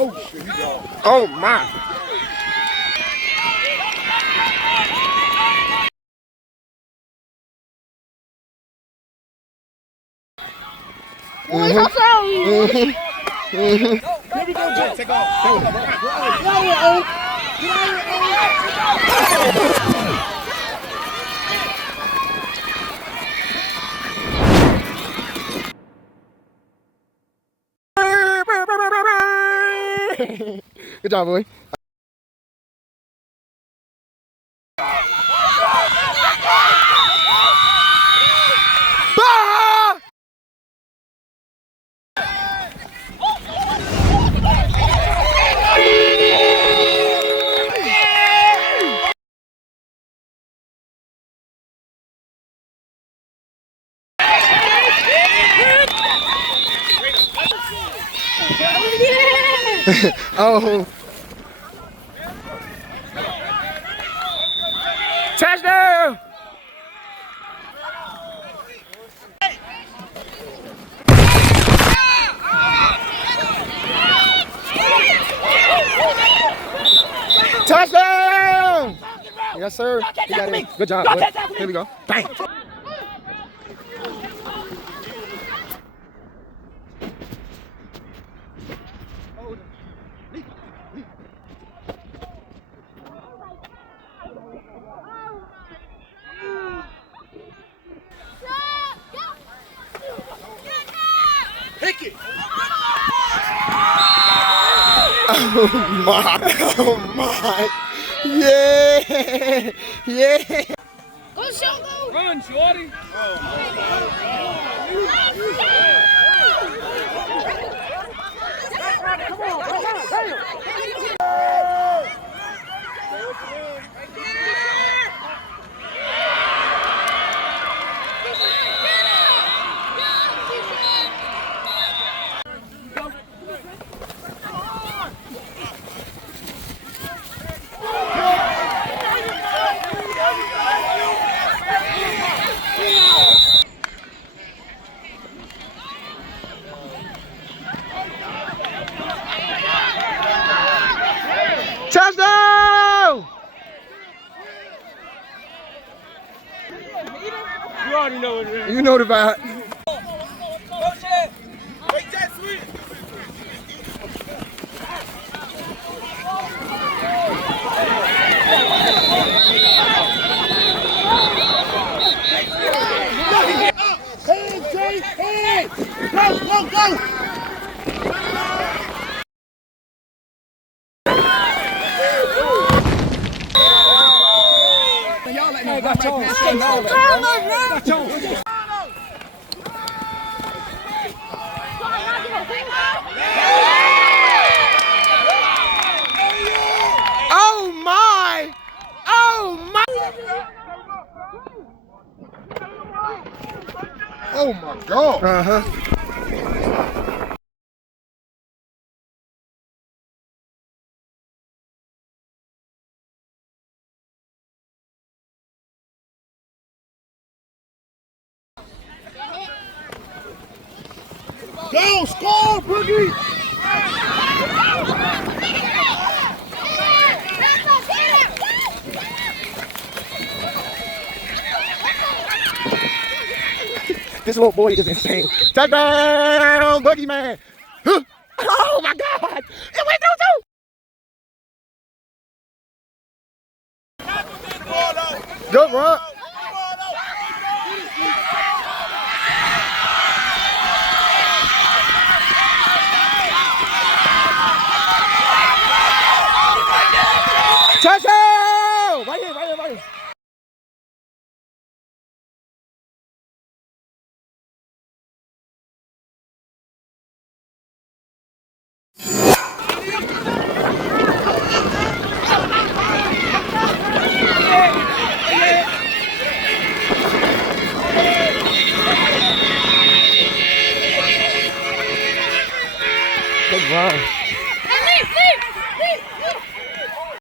Oh, shit, he gone. Oh, my. Here we go, Jet. Take off. Good job, boy. Oh. Touchdown! Touchdown! Yes, sir. You got it. Good job, boy. Here we go. Bang! Pick it. Oh my! Oh my! Yeah! Yeah! Go, show, go! Run, shorty. Touchdown! You already know what it is. You know the vibe. Hey, Jay, hey! Go, go, go! Y'all let me got Oh my! Oh my! Oh my God! Uh-huh. Go, score, Boogie! This little boy is insane. Touchdown, Boogie Man! Huh. Oh my God! It went through too! Good run.